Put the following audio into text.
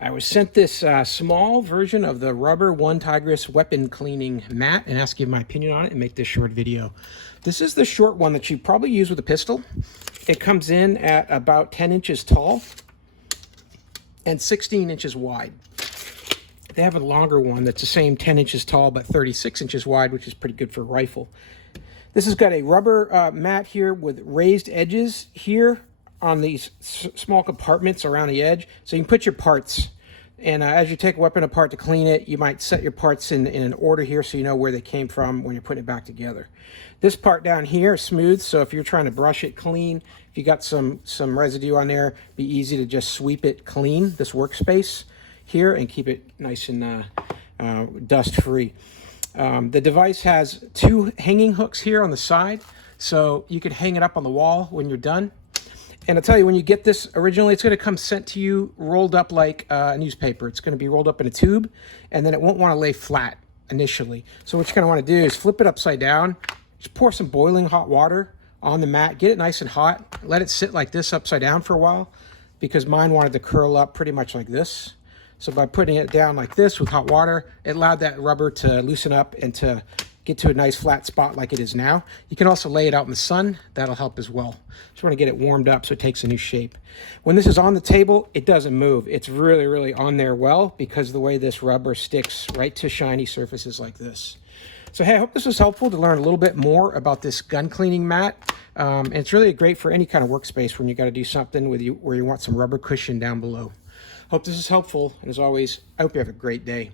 I was sent this small version of the rubber OneTigris weapon cleaning mat and asked to give my opinion on it and make this short video. This is the short one that you probably use with a pistol. It comes in at about 10 inches tall and 16 inches wide. They have a longer one that's the same 10 inches tall but 36 inches wide, which is pretty good for a rifle. This has got a rubber mat here with raised edges here on these small compartments around the edge, so you can put your parts. And as you take a weapon apart to clean it, you might set your parts in an order here so you know where they came from when you're putting it back together. This part down here is smooth, so if you're trying to brush it clean, if you got some residue on there, be easy to just sweep it clean, this workspace here, and keep it nice and dust free. The device has two hanging hooks here on the side, so you could hang it up on the wall when you're done. And I'll tell you, when you get this originally, it's going to come sent to you rolled up like a newspaper. It's going to be rolled up in a tube, and then it won't want to lay flat initially. So what you're going to want to do is flip it upside down, just pour some boiling hot water on the mat, get it nice and hot, let it sit like this upside down for a while, because mine wanted to curl up pretty much like this. So by putting it down like this with hot water, it allowed that rubber to loosen up and to get to a nice flat spot like it is now. You can also lay it out in the sun. That'll help as well. Just want to get it warmed up so it takes a new shape. When this is on the table, it doesn't move. It's really, really on there well because of the way this rubber sticks right to shiny surfaces like this. So hey, I hope this was helpful to learn a little bit more about this gun cleaning mat. And it's really great for any kind of workspace when you got to do something with you where you want some rubber cushion down below. Hope this is helpful, and as always, I hope you have a great day.